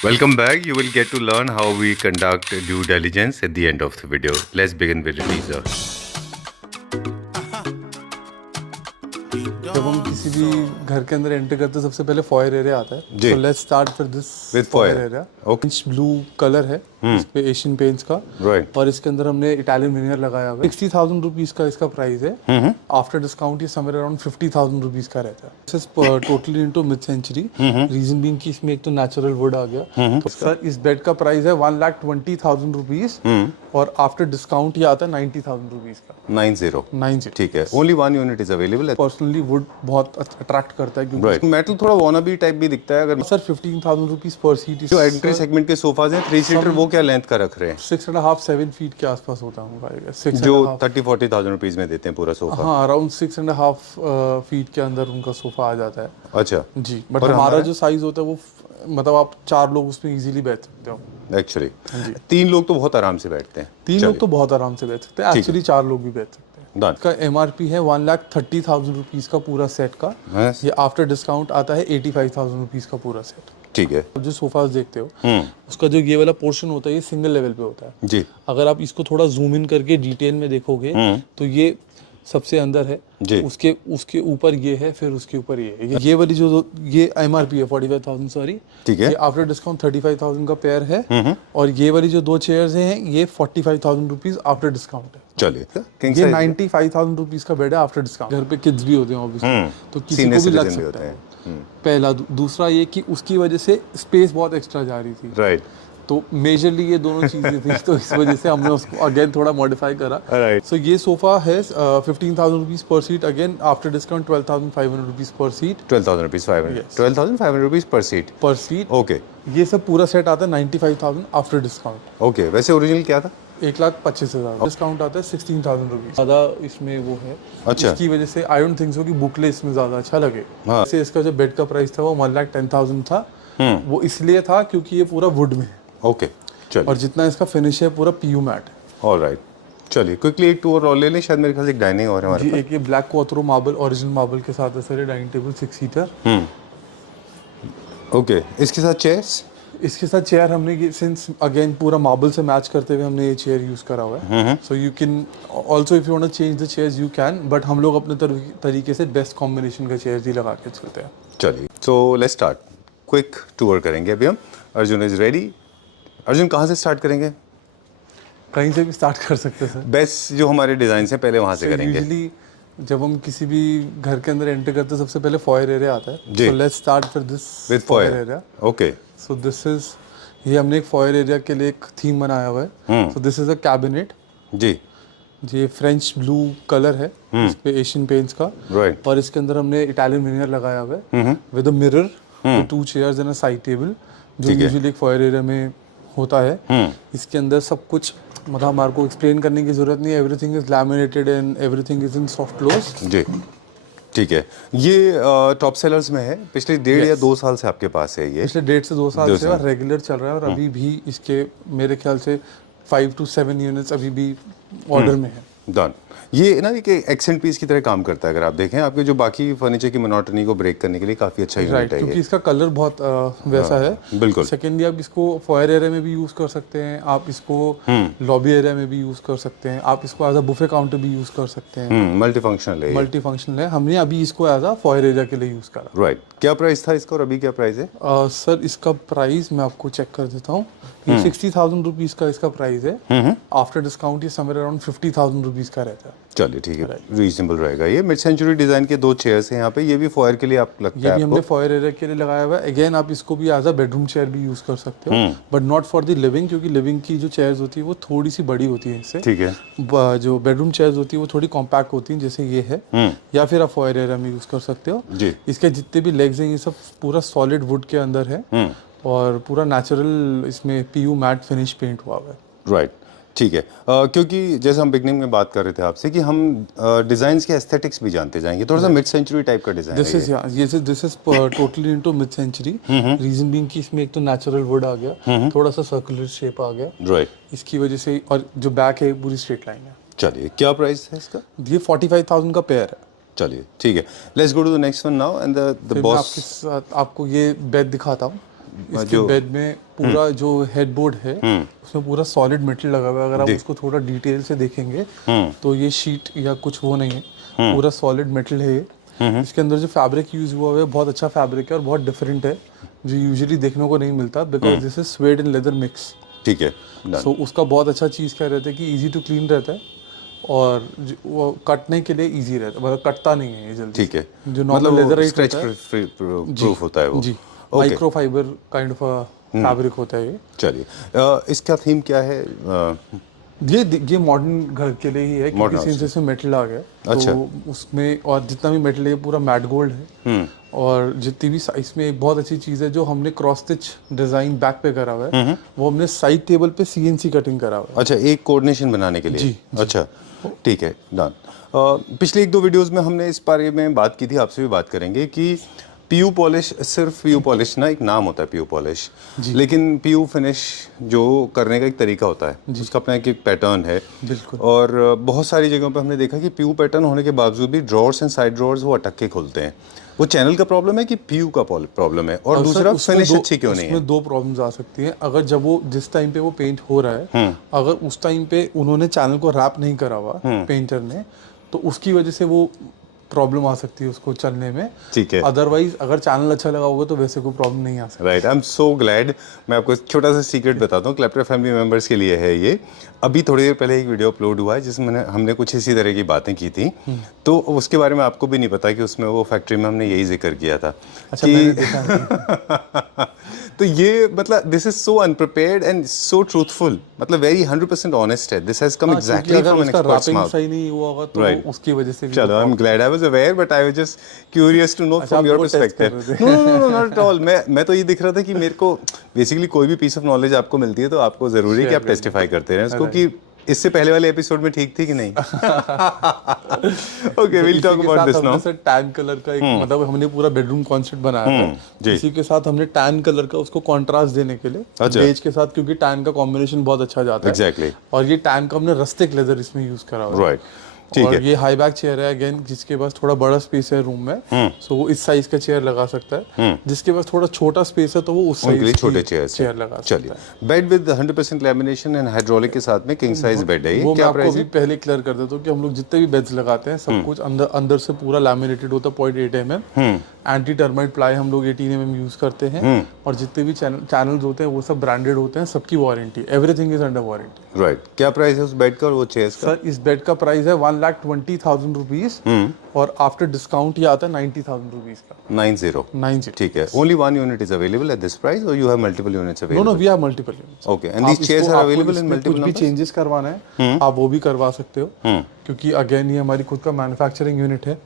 Welcome back. You will get to learn how we conduct due diligence at the end of the video. Let's begin with the teaser. जब हम किसी भी घर के अंदर enter करते हैं सबसे पहले फॉयर एरिया आता है। जी। So let's start with this With foyer foyer. area. Okay. Blue colour है इस पे एशियन पेंट्स का। Right. और इसके अंदर हमने इटालियन विनियर लगाया हुआ है। 60,000 रुपीज का इसका प्राइस है। आफ्टर डिस्काउंट ये समवेयर अराउंड 50,000 रुपीज का रहता है। This is totally into mid century. Reason being कि इसमें एक तो नेचुरल वुड आ गया। तो सर इस बेड का प्राइस है 1,20,000 रुपीज और आफ्टर डिस्काउंट ये आता है 90,000 रुपीज का। 90. ठीक है. Only one unit is available. Personally would बहुत अट्रैक्ट करता है क्योंकि Right. मेटल थोड़ा wannabe टाइप भी दिखता है अगर सर 15,000 रुपीज पर सीट। जो एंट्री सेगमेंट के सोफाज हैं 3 सीटर वो क्या लेंथ का रख रहे हैं 6.5-7 फीट के आसपास होता है जो 30-40,000 रुपीज में देते हैं पूरा सोफा. हाँ अराउंड 6.5 फीट के अंदर उनका सोफा आ जाता है अच्छा जी। बट और हमारा जो साइज होता है वो मतलब आप 4 लोग उसमें इजीली बैठ सकते हो। एक्चुअली 3 लोग तो बहुत आराम से बैठते हैं. 3 लोग तो बहुत आराम से बैठ सकते हैं। एक्चुअली 4 लोग भी बैठ सकते हैं। Done. इसका MRP है 1,30,000 रुपीज का पूरा सेट का। Yes. ये आफ्टर डिस्काउंट आता है 85,000 रुपीज का पूरा सेट। ठीक है. जो सोफाज देखते हो उसका जो ये वाला पोर्शन होता है ये सिंगल लेवल पे होता है जी अगर आप इसको थोड़ा जूम इन करके डिटेल में देखोगे तो ये सबसे अंदर है जी. उसके ऊपर ये है फिर उसके ऊपर ये है। ये वाली जो ये MRP है 45,000 सॉरी। ठीक है. ये आफ्टर डिस्काउंट 35,000 का पेयर है और ये वाली जो 2 चेयर्स हैं ये 45,000 रुपीज आफ्टर डिस्काउंट है। चलिए ये 95,000 रुपीज का बेड है आफ्टर डिस्काउंट। घर पे किड्स भी होते हैं ऑब्वियसली तो किसी को भी लग सकता है। पहला दूसरा ये कि उसकी वजह से स्पेस बहुत एक्स्ट्रा जा रही थी। राइट. तो मेजरली ये दोनों चीजें थी तो इस वजह से हमने उसको अगेन थोड़ा मॉडिफाई करा। Right. सो ये सोफा है 15,000 rupees per seat again after discount 12,500 rupees per seat. 12,000 rupees 500. Yes. 12,500 rupees per seat. पर सीट ओके ये सब पूरा सेट आता है 95,000 आफ्टर डिस्काउंट। ओके. वैसे ओरिजिनल क्या था 1,25,000 डिस्काउंट आता है 16,000 रुपीज ज्यादा इसमें वो है। अच्छा. इसकी वजह से आई डोंट थिंक सो कि बुकले इसमें ज्यादा अच्छा लगे। हाँ. जैसे इसका जो बेड का प्राइस था वो 1,10,000 था। वो इसलिए था क्योंकि ये पूरा वुड में है ओके. चलिए. और जितना इसका फिनिश है पूरा PU मैट है। ऑलराइट. चलिए क्विकली एक टूर और ले लें. शायद मेरे ख्याल से एक डाइनिंग और है हमारे जी एक ये ब्लैक क्वार्टरो मार्बल ओरिजिनल मार्बल के साथ है सर ये डाइनिंग टेबल 6 सीटर। ओके. इसके साथ चेयर्स इसके साथ चेयर हमने ये सिंस अगेन पूरा मार्बल से मैच करते हुए हमने ये चेयर यूज करा हुआ है। So you can also if you want to change the chairs you can but हम लोग अपने तरीके से बेस्ट कॉम्बिनेशन का चेयर्स ही लगा के चलते हैं। चलिए. So let's start. Quick tour करेंगे अभी हम. Arjun is ready. अर्जुन कहाँ से स्टार्ट करेंगे कहीं से भी स्टार्ट कर सकते हैं सर। बेस्ट जो हमारे डिजाइन हैं पहले वहाँ से करेंगे. यूजुअली जब हम किसी भी घर के अंदर एंटर करते हैं सबसे पहले फॉयर एरिया आता है। जी. So let's start with this with foyer foyer. Area. Okay. So this is ये हमने एक फॉयर एरिया के लिए एक थीम बनाया हुआ है। So this is a cabinet. जी. ये फ्रेंच ब्लू कलर है इस पे एशियन पेंट्स का। राइट. और इसके अंदर हमने इटालियन विनियर लगाया हुआ है with a mirror 2 chairs and a side table जो यूजुअली एक फॉयर एरिया में होता है। इसके अंदर सब कुछ मतलब हमारे को एक्सप्लेन करने की जरूरत नहीं है। Everything is laminated and everything is in soft close. जी. ठीक है. ये टॉप सेलर्स में है. पिछले 1.5 या 2 साल से आपके पास है ये. पिछले 1.5 से 2 साल से रेगुलर चल रहा है और अभी भी इसके मेरे ख्याल से 5 to 7 यूनिट्स अभी भी ऑर्डर में है। डन. ये ना एक एक्सेंट पीस की तरह काम करता है. अगर आप देखें आपके जो बाकी फर्नीचर की मोनोटनी को ब्रेक करने के लिए काफी अच्छा यूनिट है क्योंकि ये. इसका कलर बहुत वैसा है। बिल्कुल. सेकेंडली आप इसको फॉयर एरिया में भी यूज कर सकते हैं। आप इसको लॉबी एरिया में भी यूज कर सकते हैं। आप इसको एज अ बुफे काउंटर भी यूज कर सकते हैं। मल्टी फंक्शनल है. मल्टी फंक्शनल है। हमने अभी इसको एज अ फॉयर एरिया के लिए यूज करा। राइट. क्या प्राइस था इसका और अभी क्या प्राइस है सर इसका प्राइस मैं आपको चेक कर देता हूँ। ये 60,000 रुपीज का इसका प्राइस है। आफ्टर डिस्काउंट ये समवेयर अराउंड 50,000 रुपीज का रहता है। चलिए ठीक है. रीजनेबल रहेगा. ये मिड सेंचुरी डिजाइन के 2 चेयर्स हैं यहाँ पे. ये भी फॉयर के लिए आप लगता ये है भी हमने आपको फॉयर एरिया के लिए लगाया हुआ है। अगेन आप इसको भी एज अ बेडरूम चेयर भी यूज कर सकते हो but not for the living क्योंकि लिविंग की जो चेयर्स होती है वो थोड़ी सी बड़ी होती है इससे। ठीक है. जो बेडरूम चेयर्स होती है वो थोड़ी कॉम्पैक्ट होती हैं जैसे ये है या फिर आप फॉयर एरिया में यूज कर सकते हो। जी. इसके जितने भी लेग्स हैं ये सब पूरा सॉलिड वुड के अंदर है और पूरा नेचुरल इसमें PU मैट फिनिश पेंट हुआ हुआ है। राइट. ठीक है. क्योंकि जैसे हम बिगनिंग में बात कर रहे थे आपसे कि हम डिजाइन्स के एस्थेटिक्स भी जानते जाएंगे. थोड़ा सा मिड सेंचुरी टाइप का डिजाइन है. This is totally into mid century. Reason being कि इसमें एक तो नेचुरल वुड आ गया थोड़ा सा सर्कुलर शेप आ गया। राइट. इसकी वजह से और जो बैक है पूरी स्ट्रेट लाइन है। चलिए. क्या प्राइस है इसका ये 45,000 का पेयर है। चलिए ठीक है. Let's go to the next one now and the boss. आपको ये बेड दिखाता हूँ। इसके बेड में पूरा जो हेडबोर्ड है उसमें पूरा सॉलिड मेटल लगा हुआ है। अगर आप उसको थोड़ा डिटेल से देखेंगे तो ये शीट या कुछ वो नहीं है, पूरा सॉलिड मेटल है ये। इसके अंदर जो फैब्रिक यूज हुआ है बहुत अच्छा फैब्रिक है और बहुत डिफरेंट है, जो यूजुअली देखने को नहीं मिलता, because this is swayed and leather mix. ठीक है। सो उसका बहुत अच्छा चीज़ क्या रहता है कि इजी टू क्लीन रहता है और वो कटने के लिए इजी रहता है, मतलब कटता नहीं है ये जल्दी। ठीक है, जो नॉर्मल लेदर स्क्रैच प्रूफ होता है वो। जी, micro fibre kind of fabric होता है ये। चलिए, इसका थीम क्या है? ये मॉडर्न घर के लिए ही है, क्योंकि सिंस इसमें मेटल आ गया अच्छा। तो उसमें, और जितना भी मेटल है पूरा मैट गोल्ड है। और जितनी भी इसमें एक बहुत अच्छी चीज़ है जो हमने क्रॉस स्टिच डिजाइन बैक पे करा हुआ है, वो हमने साइड टेबल पे CNC कटिंग करा हुआ है। अच्छा, एक कोऑर्डिनेशन बनाने के लिए। जी। अच्छा, ठीक है, डन। पिछले 1-2 वीडियोस में हमने इस बारे में बात की थी, आपसे भी बात करेंगे कि PU पॉलिश, सिर्फ PU पॉलिश ना एक नाम होता है PU पॉलिश, लेकिन PU फिनिश जो करने का एक तरीका होता है, उसका अपना एक पैटर्न है। बिल्कुल। और बहुत सारी जगहों पे हमने देखा कि PU पैटर्न होने के बावजूद भी ड्रॉर्स एंड साइड ड्रॉर्स वो अटक के खुलते हैं। वो चैनल का प्रॉब्लम है कि PU का प्रॉब्लम है? और दूसरा, फिनिश अच्छी क्यों नहीं है? उसमें 2 प्रॉब्लम्स आ सकती हैं। अगर जब वो जिस टाइम पे वो पेंट हो रहा है, अगर उस टाइम पे उन्होंने चैनल को रैप नहीं करा हुआ पेंटर ने, तो उसकी वजह से वो प्रॉब्लम आ सकती है उसको चलने में। ठीक है। अदरवाइज अगर चैनल अच्छा लगा होगा तो वैसे कोई प्रॉब्लम नहीं आ सकती। Right, I am so glad. मैं आपको एक छोटा सा सीक्रेट बताता हूँ, क्लैप्टर फैमिली मेंबर्स के लिए है ये। अभी थोड़ी देर पहले एक वीडियो अपलोड हुआ है जिसमें हमने कुछ इसी तरह की बातें की थी, तो उसके बारे में आपको भी नहीं पता कि उसमें वो फैक्ट्री में हमने यही जिक्र किया था। अच्छा, मैंने देखा। तो ये मतलब this is so unprepared and so truthful, मतलब वेरी 100% ऑनेस्ट है। This has come exactly from an expert's mouth. सही नहीं हुआ होगा तो उसकी वजह से भी। चलो, I am glad, I was aware, but I was just curious to know from your perspective. No, not at all. मैं तो ये दिख रहा था कि मेरे को बेसिकली कोई भी पीस ऑफ नॉलेज आपको मिलती है तो आपको जरूरी है कि आप टेस्टिफाई करते रहें उसको, कि इससे पहले वाले एपिसोड में ठीक थी कि नहीं। Okay, will talk about this now. Sir tan colour का एक मतलब हमने पूरा बेडरूम कॉन्सेप्ट बनाया था, इसी के साथ हमने टैन कलर का उसको कंट्रास्ट देने के लिए बेज के साथ, क्योंकि टैन का कॉम्बिनेशन बहुत अच्छा जाता है। एग्जैक्टली। और ये टैन का हमने रस्टिक लेदर इसमें यूज करा हुआ है। राइट, ठीक और है। ये हाई बैक चेयर है अगेन, जिसके पास थोड़ा बड़ा स्पेस है रूम में, सो वो इस साइज का चेयर लगा सकता है। जिसके पास थोड़ा छोटा स्पेस है तो वो उस साइज छोटे चेयर लगा सकता है। चलिए, bed with 100% lamination and hydraulic के साथ में किंग साइज बेड है। वो क्या मैं प्राइस आपको है? भी पहले क्लियर कर देता हूँ कि हम लोग जितने भी बेड्स लगाते हैं सब कुछ अंदर से पूरा लैमिनेटेड होता है 0.8 mm। एंटी टर्माइट प्लाई हम लोग 18 mm यूज करते हैं। और जितने भी चैनल्स होते हैं वो सब ब्रांडेड होते हैं, सबकी warranty, everything is under warranty. Right, क्या प्राइस है उस बेड का और वो चेयर्स का? सर इस बेड का प्राइस है 1,20,000 रुपीज, और आफ्टर डिस्काउंट ये आता है 90,000 रुपीज का। 90। ठीक है। Only one unit is available at this price, और you have multiple units available? No, we have multiple units. Okay, and these chairs are available in multiple numbers? कुछ भी चेंजेस करवाना है आप वो भी करवा सकते हो, क्योंकि अगेन ये हमारी खुद का मैन्युफैक्चरिंग यूनिट है।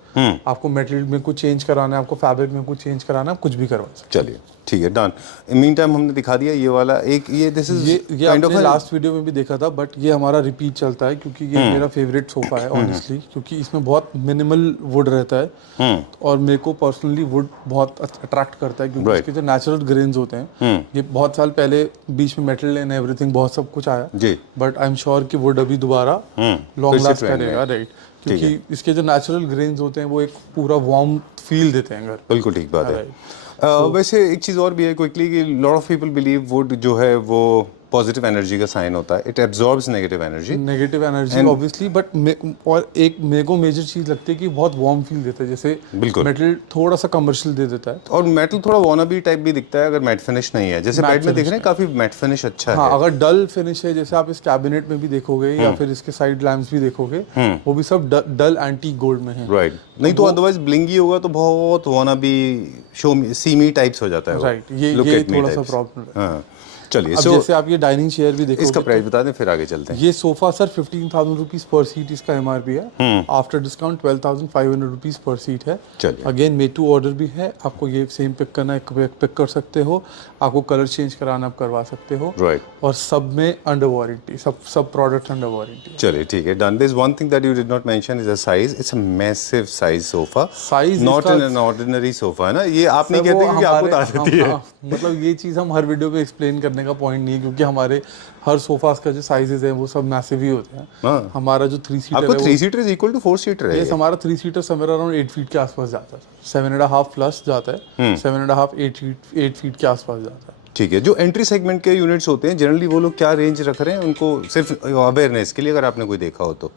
आपको मेटेरियल में कुछ चेंज कराना है, आपको फैब्रिक में कुछ चेंज कराना है, आप कुछ भी करवा सकते हो। चलिए, ठीक है, डन। मीन टाइम हमने दिखा दिया ये वाला एक, ये दिस इज ये आपने लास्ट वीडियो में भी देखा था, बट ये हमारा रिपीट चलता है क्योंकि ये मेरा फेवरेट सोफा है ऑनेस्टली, क्योंकि इसमें बहुत मिनिमल वुड रहता है और मेरे को पर्सनली वुड बहुत अट्रैक्ट करता है, क्योंकि इसके जो नेचुरल ग्रेन्स होते हैं, ये बहुत साल पहले बीच में मेटल एंड एवरीथिंग बहुत सब कुछ आया जी, बट आई एम श्योर कि वुड अभी दोबारा लॉन्ग लास्ट करेगा, राइट, क्योंकि इसके जो नेचुरल ग्रेन्स होते हैं वो एक पूरा वार्म फील देते हैं घर। बिल्कुल ठीक बात है। वैसे एक चीज़ और भी है क्विकली कि lot of people believe would जो है वो पॉजिटिव एनर्जी का साइन होता है, it absorbs negative energy obviously, but और एक मेरे को मेजर चीज लगती है कि बहुत वार्म फील देता है, जैसे मेटल थोड़ा सा कमर्शियल दे देता है, और मेटल थोड़ा वॉनाबी टाइप भी दिखता है अगर मैट फिनिश नहीं है, जैसे बेड में देख रहे हैं काफी मैट फिनिश अच्छा है। अगर डल फिनिश है, जैसे आप इस कैबिनेट में भी देखोगे या फिर इसके साइड लैंप्स भी देखोगे, वो भी सब डल एंटी गोल्ड में है, राइट, नहीं तो अदरवाइज ब्लिंगी होगा तो बहुत वॉनाबी शो सीमी टाइप्स हो जाता है, राइट, ये थोड़ा सा प्रॉब्लम है। चलिए, अब जैसे आप ये डाइनिंग चेयर भी देखोगे, इसका प्राइस बता दें फिर आगे चलते हैं। ये sofa sir 15,000 rupees per seat इसका एमआरपी है, after discount 12,500 rupees per seat है। अगेन मेड टू ऑर्डर भी है, आपको ये सेम पिक करना है पिक कर सकते हो, आपको कलर चेंज कराना आप करवा सकते हो, राइट, और सब में अंडर वारंटी, सब प्रोडक्ट अंडर वारंटी। चलिए ठीक है, done. This one thing that you did not mention is the size, it's a massive size sofa, size not an ordinary sofa है ना, ये आप नहीं कहते क्योंकि आपको तो आती है, मतलब ये चीज हम हर वीडियो पे एक्सप्लेन करने का पॉइंट नहीं है, क्योंकि हमारे हर सोफास का जो साइजेस है वो सब मैसिव ही होते हैं। हमारा जो 3 सीटर है, आपका 3 seater is equal to 4 seater है, यस, हमारा 3 सीटर समवेयर अराउंड 8 फीट के आसपास जाता है, 7.5 प्लस जाता है, 7.5 8 फीट के आसपास जाता है। ठीक है। जो एंट्री सेगमेंट के यूनिट्स होते हैं जनरली वो लोग क्या रेंज रख रहे हैं उनको, सिर्फ अवेयरनेस के लिए अगर आपने कोई देखा हो तो,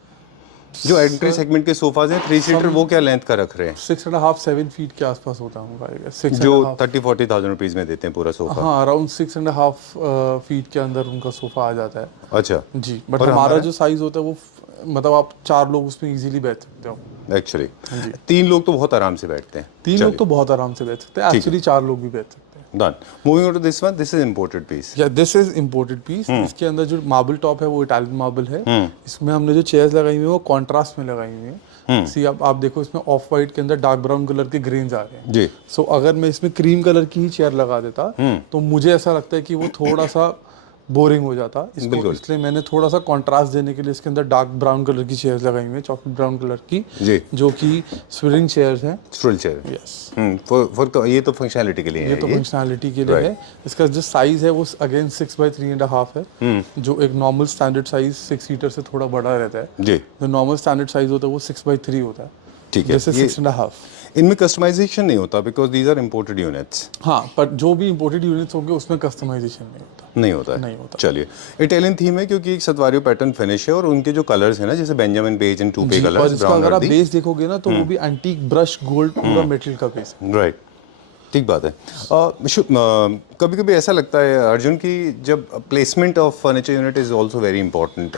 जो एंट्री सेगमेंट के सोफाज हैं 3 सीटर वो क्या लेंथ का रख रहे हैं? 6.5-7 फीट के आसपास होता है जो 30-40,000 रुपीज में देते हैं पूरा सोफा। हाँ, अराउंड 6.5 फीट के अंदर उनका सोफा आ जाता है। अच्छा जी, बट हमारा जो साइज होता है वो मतलब आप 4 लोग उसमें इजीली बैठ सकते हो एक्चुअली। 3 लोग तो बहुत आराम से बैठते हैं। 3 लोग तो बहुत आराम से बैठ सकते हैं, एक्चुअली 4 लोग भी बैठ सकते हैं। Done. Moving on to this one, this is imported piece. या दिस इज इम्पोर्टेड पीस। इसके अंदर जो मार्बल टॉप है वो इटालियन मार्बल है। इसमें हमने जो चेयर्स लगाई हुई है वो कॉन्ट्रास्ट में लगाई हुई है। सी आप देखो इसमें ऑफ वाइट के अंदर डार्क ब्राउन कलर के ग्रेन्स आ रहे हैं जी। सो अगर मैं इसमें क्रीम कलर की ही चेयर लगा देता तो मुझे ऐसा लगता है कि वो थोड़ा सा बोरिंग हो जाता इसको, इसलिए मैंने थोड़ा सा कंट्रास्ट देने के लिए इसके अंदर डार्क ब्राउन कलर की चेयर्स लगाई हुई है, चॉकलेट ब्राउन कलर की जी, जो कि स्विलिंग चेयर्स हैं। Swirl chair. यस, तो ये तो फंक्शनैलिटी के लिए है। ये तो फंक्शनैलिटी के लिए है। इसका जो साइज है वो अगेन 6x3.5 है, जो एक नॉर्मल स्टैंडर्ड साइज 6 सीटर से थोड़ा बड़ा रहता है। जी। जो नॉर्मल स्टैंडर्ड साइज होता है वो 6x3 होता है। ठीक है। जैसे 6.5। इनमें कस्टमाइजेशन नहीं होता because these are imported units. हाँ, पर जो भी इम्पोर्टेड यूनिट्स होंगे उसमें कस्टमाइजेशन नहीं होता है। नहीं होता। चलिए, इटालियन थीम है क्योंकि एक सतवारियो पैटर्न फिनिश है और उनके जो कलर्स है ना जैसे बेंजामिन बेज एंड टू पे कलर्स, और इसका अगर आप बेस देखोगे ना तो वो भी एंटीक ब्रश गोल्ड पूरा मेटल का बेस है। राइट, ठीक बात है। कभी कभी ऐसा लगता है अर्जुन कि जब placement of furniture unit is also very important.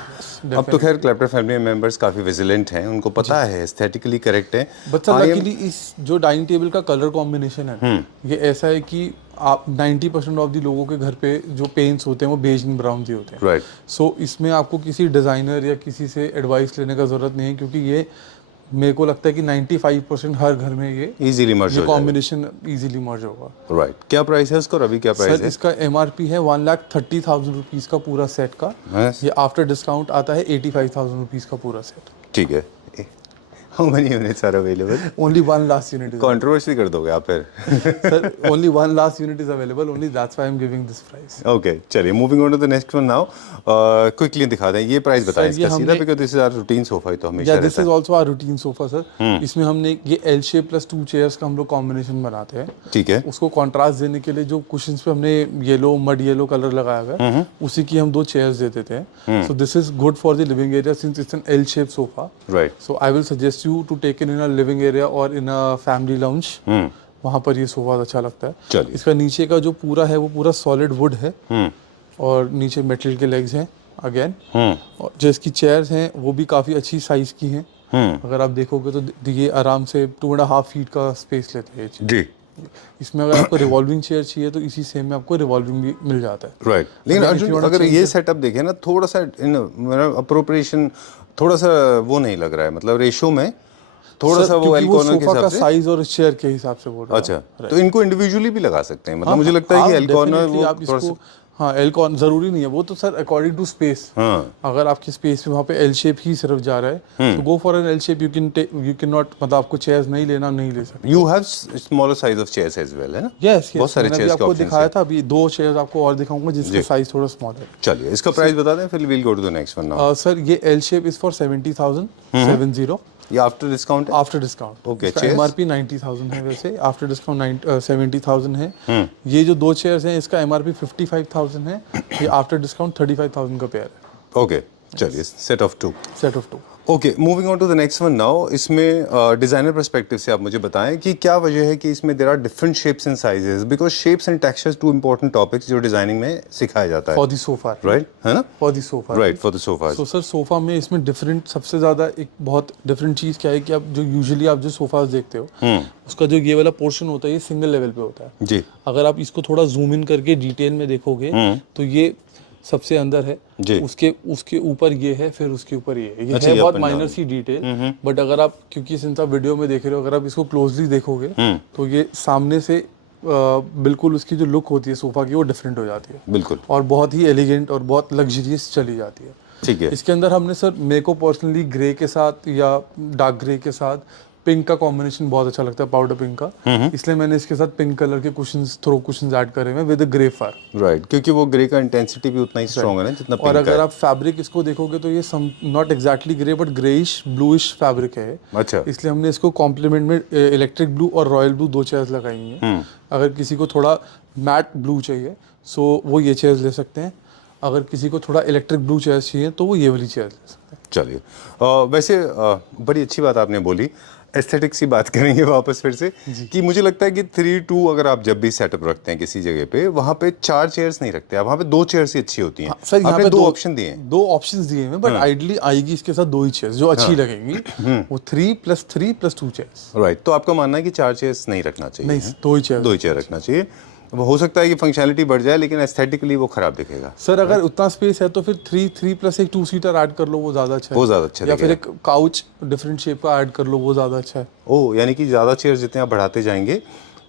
अब तो खैर क्लैप्टर फैमिली मेंबर्स काफी विजिलेंट हैं, उनको पता है एस्थेटिकली करेक्ट है। बच्चा लकीली इस जो डाइनिंग टेबल का कलर कॉम्बिनेशन है ये ऐसा है कि आप 90% ऑफ दी लोगों के घर पे जो पेंट्स होते हैं वो बेज एंड ब्राउन ही होते हैं। राइट। सो इसमें आपको किसी डिजाइनर या किसी से एडवाइस लेने का जरूरत नहीं है, क्योंकि ये मेरे को लगता है कि 95% हर घर में ये इजीली मर्ज हो जाएगा। कॉम्बिनेशन इजीली मर्ज होगा। राइट। क्या प्राइस है इसका और अभी क्या प्राइस सर है? इसका MRP है 1,30,000 रुपीज़ का पूरा सेट का। ये आफ्टर डिस्काउंट आता है 85,000 रुपीज़ का पूरा सेट। ठीक है। How many units are available? Only 1 last unit is controversy कर दोगे आप फिर? Sir only 1 last unit is available, only that's why I am giving this price. Okay, चलिए moving on to the next one now. Quickly दिखा दें, ये price बताएं इसका सीधा, because this is our routine sofa. तो हमेशा या this is also our routine sofa sir. इसमें हमने ये L शेप प्लस 2 चेयर्स का हम लोग कॉम्बिनेशन बनाते हैं। ठीक है। उसको कॉन्ट्रास्ट देने के लिए जो कुशन्स पे हमने येलो मड येलो कलर लगाया हुआ है उसी की हम 2 चेयर्स दे देते हैं। So this is good for the living area since it's an L shape sofa. Right. So I will suggest you to take in living area और इन अ फैमिली लाउंज। वहाँ पर ये सोफा अच्छा लगता है। इसका नीचे का जो पूरा है वो पूरा सॉलिड वुड है और नीचे मेटल के लेग्स हैं अगेन। और जो इसकी चेयर्स हैं वो भी काफ़ी अच्छी साइज की हैं। अगर आप देखोगे तो ये आराम से 2.5 फीट का स्पेस लेते हैं जी। इसमें अगर आपको रिवॉल्विंग चेयर चाहिए तो इसी सेम में आपको रिवॉल्विंग भी मिल जाता है। राइट। लेकिन अर्जुन अगर ये सेटअप देखें ना थोड़ा सा अप्रोप्रिएशन थोड़ा सा वो नहीं लग रहा है, मतलब रेशो में थोड़ा सा वो एल कॉर्नर के हिसाब से साइज और चेयर के हिसाब से बोल रहा हूं। अच्छा, तो इनको इंडिविजुअली भी लगा सकते हैं, मतलब मुझे लगता है कि एल कॉर्नर वो आप इसको हाँ एल कॉर्नर जरूरी नहीं है, वो तो सर अकॉर्डिंग टू स्पेस। अगर आपकी स्पेस में वहाँ पे एल शेप ही सिर्फ जा रहा है तो go for an L shape. You can not, मतलब आपको चेयर्स नहीं लेना नहीं ले सकते। You have smaller size of chairs as well, है ना? यस, बहुत सारे चेयर्स आपको दिखाया था, अभी 2 चेयर्स आपको और दिखाऊंगा जिसका साइज थोड़ा स्मॉल है। चलिए इसका प्राइस बता दें फिर we'll go to the next one now. Sir ये एल शेप इज फॉर 70,000 ये after discount? After discount. Okay. MRP 90,000 है वैसे, आफ्टर डिस्काउंट 70,000 है। ये जो 2 चेयर्स हैं इसका MRP 55,000 है, ये आफ्टर डिस्काउंट 35,000 का पेयर है। ओके, चलिए set of 2। Set of 2। Okay, moving on to the next one now. इसमें डिजाइनर पर्सपेक्टिव से आप मुझे बताएं कि क्या वजह है कि इसमें there are different shapes and sizes, because shapes and textures 2 important topics जो डिजाइनिंग में सिखाया जाता है फॉर द सोफा, राइट, है ना? For the sofa, right, for the sofa. So sir sofa में इसमें डिफरेंट सबसे ज़्यादा एक बहुत डिफरेंट चीज़ क्या है कि आप जो यूजुअली आप जो सोफास देखते हो उसका जो ये वाला पोर्शन होता है ये सिंगल लेवल पे होता है जी। अगर आप इसको थोड़ा जूम इन करके डिटेल में देखोगे तो ये सबसे अंदर है, उसके ऊपर ये है, फिर उसके ऊपर ये है। ये है बहुत माइनर सी डिटेल, बट अगर आप, क्योंकि सिंस आप वीडियो में देख रहे हो, अगर आप इसको क्लोजली देखोगे तो ये सामने से बिल्कुल उसकी जो लुक होती है सोफा की वो डिफरेंट हो जाती है बिल्कुल, और बहुत ही एलिगेंट और बहुत लग्जरियस चली जाती है। ठीक है। इसके अंदर हमने सर मेरे को पर्सनली ग्रे के साथ या डार्क ग्रे के साथ पिंक का कॉम्बिनेशन बहुत अच्छा लगता है, पाउडर पिंक का, इसलिए मैंने इसके साथ पिंक कलर के कुशन्स, थ्रो कुशन्स ऐड करे हुए विद ग्रे फार। राइट, क्योंकि वो ग्रे का इंटेंसिटी भी उतना ही स्ट्रॉन्ग है ना जितना पिंक और का अगर आप फैब्रिक इसको देखोगे तो ये not exactly grey but greyish bluish fabric है। अच्छा, इसलिए हमने इसको कॉम्प्लीमेंट में इलेक्ट्रिक ब्लू और रॉयल ब्लू 2 चेयर्स लगाई हैं। अगर किसी को थोड़ा मैट ब्लू चाहिए सो वो ये चेयर्स ले सकते हैं। अगर किसी को थोड़ा इलेक्ट्रिक ब्लू चेयर्स चाहिए तो वो ये वाली चेयर्स ले सकते हैं। चलिए वैसे बड़ी अच्छी बात आपने बोली, एस्थेटिक्स की बात करेंगे वापस फिर से कि मुझे लगता है कि 3-2 अगर आप जब भी सेटअप रखते हैं किसी जगह पे, वहाँ पे 4 चेयर्स नहीं रखते आप, वहाँ पे 2 चेयर्स ही अच्छी होती हैं। सर यहाँ आपने पे 2 ऑप्शन दिए हैं। 2 ऑप्शंस दिए हैं, बट आइडली आएगी इसके साथ 2 ही चेयर्स जो अच्छी लगेंगी, वो 3+3+2 चेयर्स। राइट, तो आपका मानना है कि 4 चेयर्स नहीं रखना चाहिए? नहीं, 2 ही चेयर्स। 2 ही चेयर रखना चाहिए। वो हो सकता है कि फंक्शनैलिटी बढ़ जाए लेकिन एस्थेटिकली वो खराब दिखेगा। सर अगर उतना स्पेस है तो फिर 3+1 2 सीटर ऐड कर लो, वो ज़्यादा अच्छा है। वो ज़्यादा अच्छा या फिर दिखेगा। एक काउच डिफरेंट शेप का ऐड कर लो, वो ज़्यादा अच्छा है। ओह, यानी कि ज़्यादा चेयर जितने आप बढ़ाते जाएंगे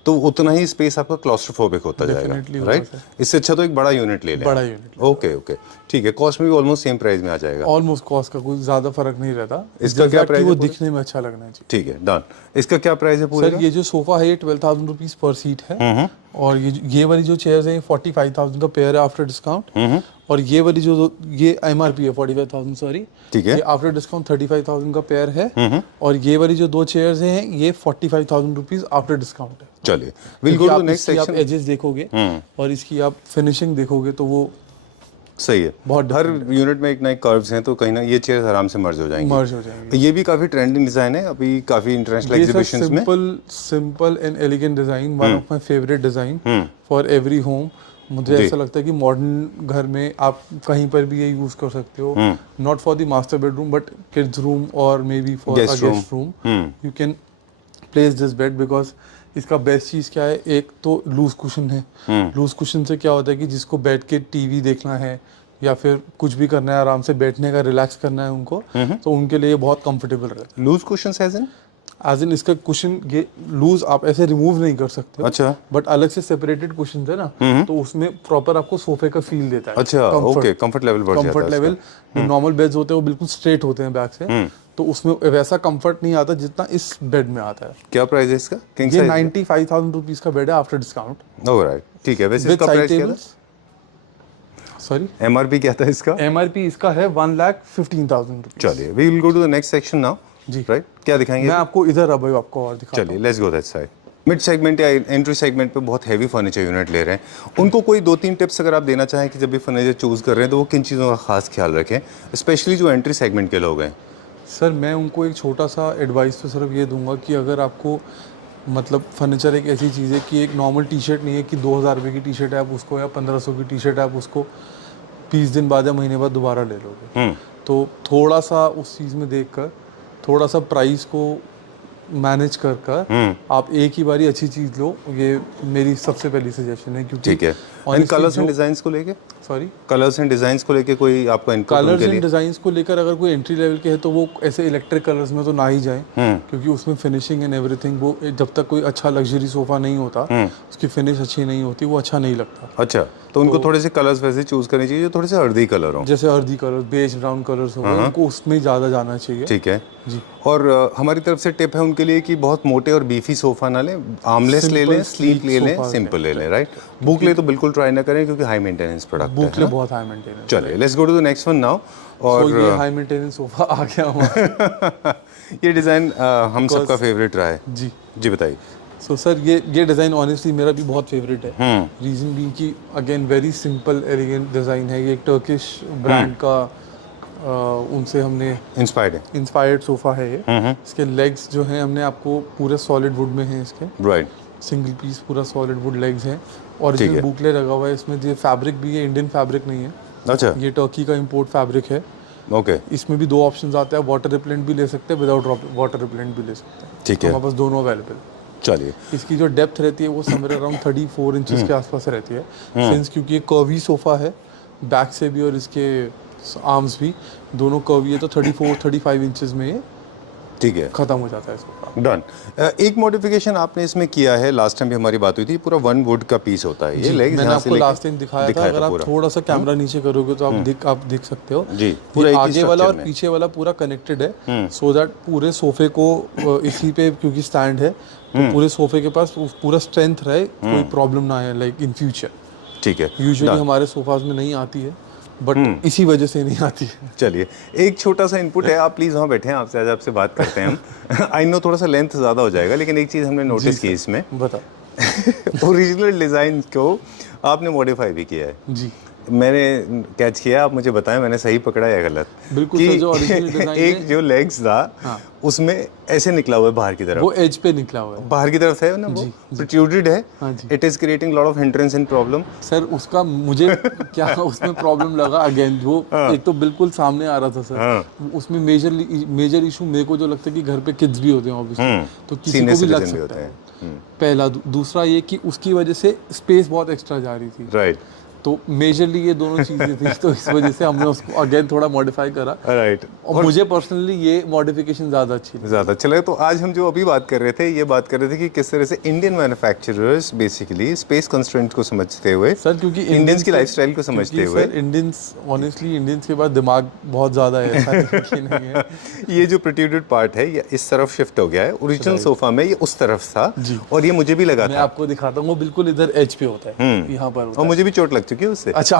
तो उतना ही स्पेस आपका क्लॉस्ट्रोफोबिक होता जाएगा, Definitely राइट? होगा इससे अच्छा तो एक बड़ा यूनिट ले लें। बड़ा यूनिट। ओके ओके, ठीक है। कॉस्ट में भी ऑलमोस्ट सेम प्राइस में आ जाएगा। ऑलमोस्ट कॉस्ट का कोई ज़्यादा फर्क नहीं रहता। इसका Just क्या that प्राइस कि है वो पूरे? दिखने में अच्छा लगना चाहिए। ठीक है, डन। इसका क्या प्राइस है पूरे सर का? ये जो सोफा है ये 12,000 रुपीज़ पर सीट है, और ये वाली जो चेयर्स हैं 45,000 का पेयर है आफ्टर डिस्काउंट, और ये वाली जो ये MRP है 45,000 सॉरी, ठीक है। ये आफ्टर डिस्काउंट 35,000 का पेयर है, और ये वाली जो 2 चेयर्स हैं ये 45,000 रुपीज़ आफ्टर डिस्काउंट है। चलिए, विल गो टू नेक्स्ट इसकी आप सेक्शन। एजेस देखोगे और इसकी आप फिनिशिंग देखोगे तो वो सही है, बहुत हर यूनिट में एक ना एक कर्व्स हैं, तो कहीं ना ये चेयर्स आराम से मर्ज हो जाएंगी। मर्ज हो जाएंगे। ये भी काफ़ी ट्रेंडिंग डिज़ाइन है अभी काफ़ी इंटरनेशनल एग्जीबिशंस में। Simple and elegant design, one of my favourite design for every home. मुझे ऐसा लगता है कि मॉडर्न घर में आप कहीं पर भी ये यूज कर सकते हो, not for the master bedroom but kids room और maybe for Guest guest room you can place this bed, because इसका बेस्ट चीज़ क्या है, एक तो लूज कुशन है। लूज कुशन से क्या होता है कि जिसको बैठ के टीवी देखना है या फिर कुछ भी करना है, आराम से बैठने का, रिलैक्स करना है उनको, तो उनके लिए बहुत कंफर्टेबल रहता लूज कुशंस एज इन इसका कुशन ये लूज आप ऐसे रिमूव नहीं कर सकते हो। अच्छा, बट अलग से सेपरेटेड कुशन है ना, तो उसमें प्रॉपर आपको सोफे का फील देता है। अच्छा, ओके, कंफर्ट लेवल बढ़ जाता है। कंफर्ट लेवल, जो नॉर्मल बेड्स होते हैं वो बिल्कुल स्ट्रेट होते हैं बैक से, तो उसमें वैसा कंफर्ट नहीं आता जितना इस बेड में आता है। क्या प्राइस है इसका? किंग ये साइज? 95,000 रुपीज का बेड है आफ्टर डिस्काउंट, ऑलराइट, ठीक है। वैसे विद इसका साइड प्राइस क्या टेबल्स। सॉरी, था? एमआरपी क्या था इसका? MRP इसका है 1,15,000 रुपीज। चलिए, we will go to the next section now. जी। राइट, क्या दिखाएंगे? मैं आपको इधर अब आपको और दिखाता चलिए, let's go that side. Mid segment या एंट्री सेगमेंट पे बहुत हैवी फर्नीचर यूनिट ले रहे हैं, उनको कोई 2-3 टिप्स अगर आप देना चाहें कि जब भी फर्नीचर चूज कर रहे हैं तो वो किन चीज़ों का खास ख्याल रखें, स्पेशली जो एंट्री सेगमेंट के लोग हैं। सर मैं उनको एक छोटा सा एडवाइस तो सिर्फ ये दूंगा कि अगर आपको मतलब फर्नीचर एक ऐसी चीज़ है कि एक नॉर्मल टी शर्ट नहीं है कि 2,000 रुपये की टी शर्ट है आप उसको, या 1,500 की टी शर्ट है आप उसको 20 दिन बाद या महीने बाद दोबारा ले लोगे। तो थोड़ा सा उस चीज़ में देख कर, थोड़ा सा प्राइस को मैनेज कर कर आप एक ही बारी अच्छी चीज़ लो, ये मेरी सबसे पहली सजेशन है। क्योंकि ठीक है। एंड कलर्स एंड डिजाइन्स को लेके, सॉरी, कलर्स एंड डिजाइन्स को लेके कोई आपका इनपुट कलर्स उनके एंड लिए? डिजाइन्स को लेकर अगर कोई एंट्री लेवल के है तो वो ऐसे इलेक्ट्रिक कलर्स में तो ना ही जाए, क्योंकि उसमें फिनिशिंग एंड एवरीथिंग, वो जब तक कोई अच्छा लग्जरी सोफा नहीं होता उसकी फिनिश अच्छी नहीं होती, वो अच्छा नहीं लगता। अच्छा, तो उनको थोड़े से कलर्स वैसे चूज करने चाहिए जो थोड़े से हल्दी कलर हो, जैसे हल्दी कलर, बेज ब्राउन कलर्स हो गए, उनको उसमें ही ज़्यादा जाना चाहिए। ठीक है जी। और हमारी तरफ से टिप है उनके लिए कि बहुत मोटे और बीफी सोफा ना लें, आर्मलेस ले लें, स्लीक ले लें, सिंपल ले लें, राइट? बुकले तो बिल्कुल ट्राई ना करें क्योंकि हाई मेंटेनेंस प्रोडक्ट है। बुकले बहुत हाई मेंटेनेंस। चलिए, let's go to the next one now. और तो ये हाई मेंटेनेंस सोफा आ गया हमारा। ये डिज़ाइन हम सबका फेवरेट रहा है। जी जी बताइए। सो सर ये डिज़ाइन ऑनेस्टली मेरा भी बहुत फेवरेट है। रीज़न भी कि again very simple elegant design है, ये एक टर्किश ब्रांड का उनसे हमने इंस्पायर्ड सोफ़ा है ये। इसके लेग्स जो हैं हमने आपको पूरे सॉलिड वुड में हैं इसके, राइट, सिंगल पीस पूरा सॉलिड वुड लेग्स हैं, और इसमें बुकले लगा हुआ है। इसमें ये फैब्रिक भी है, इंडियन फैब्रिक नहीं है। अच्छा, ये टर्की का इंपोर्ट फैब्रिक है। ओके, इसमें भी 2 ऑप्शंस आते हैं, वाटर रिपेलेंट भी ले सकते हैं, विदाउट वाटर रिपेलेंट भी ले सकते हैं। ठीक है, हमारे पास दोनों अवेलेबल। चलिए। इसकी जो डेप्थ रहती है वो समवेयर अराउंड 34 इंचेस के आसपास रहती है, सिंस क्योंकि ये कर्वी सोफ़ा है बैक से भी और इसके आर्म्स भी दोनों कर्वी है, तो 34-35 इंचेस में ये ठीक है, खत्म हो जाता है सोफा। डन। एक मॉडिफिकेशन आपने इसमें किया है, लास्ट टाइम भी हमारी बात हुई थी, पूरा वन वुड का पीस होता है ये, लेग मैंने आपको लास्ट टाइम दिखाया था, अगर आप थोड़ा सा कैमरा नीचे करोगे तो आप देख सकते हो जी, पूरा आगे वाला और पीछे वाला पूरा कनेक्टेड है, सो दैट पूरे सोफे को इसी पे क्योंकि स्टैंड है तो पूरे सोफे के पास पूरा स्ट्रेंथ रहे, कोई प्रॉब्लम ना आए लाइक इन फ्यूचर। ठीक है, यूजुअली हमारे सोफाज में नहीं आती है, बट इसी वजह से नहीं आती है। चलिए, एक छोटा सा इनपुट है, आप प्लीज़ वहाँ बैठे हैं, आपसे आज आपसे बात करते हैं हम। आई नो थोड़ा सा लेंथ ज़्यादा हो जाएगा, लेकिन एक चीज़ हमने नोटिस की इसमें, बताओ। ओरिजिनल डिज़ाइन को आपने मॉडिफाई भी किया है। जी मैंने कैच किया, आप मुझे बताएं मैंने सही पकड़ा या गलत? बिल्कुल सर, जो original design एक है- जो लेग्स था हाँ। उसमें ऐसे निकला हुआ है बाहर की तरफ, वो एज पे निकला हुआ है बाहर की तरफ है ना, वो जी, प्रोट्रूडेड है। हाँ जी। It is creating lot of hindrance and problem. Sir. उसका मुझे क्या उसमें प्रॉब्लम लगा अगेन, वो एक तो बिल्कुल सामने आ रहा था सर। उसमें मेजर इशू मेरे को जो लगता है कि घर पे किड्स भी होते हैं ऑब्वियसली, तो किसी को भी लग सकता है। पहला दूसरा ये कि उसकी वजह से स्पेस बहुत एक्स्ट्रा जा रही थी, राइट तो मेजरली ये दोनों चीजें थी, तो इस वजह से हमने उसको अगेन थोड़ा मॉडिफाई करा। राइट। और मुझे पर्सनली ये मॉडिफिकेशन ज़्यादा अच्छी लगी। ज़्यादा अच्छा लगा। तो आज हम जो अभी बात कर रहे थे, ये बात कर रहे थे कि किस तरह से Indian manufacturers basically space constraint को समझते हुए, सर क्योंकि इंडियंस की लाइफस्टाइल को समझते हुए, सर इंडियंस ऑनेस्टली इंडियंस के पास दिमाग बहुत ज़्यादा है, ऐसा नहीं है। ये जो प्रोट्रूडेड पार्ट है ये इस तरफ शिफ्ट हो गया है। ओरिजिनल सोफा में ये उस तरफ था और ये मुझे भी लगा मैं था। आपको दिखाता हूँ, वो बिल्कुल इधर एज पे होता है, यहाँ पर होता और मुझे भी चोट लग चुकी है उससे। है। अच्छा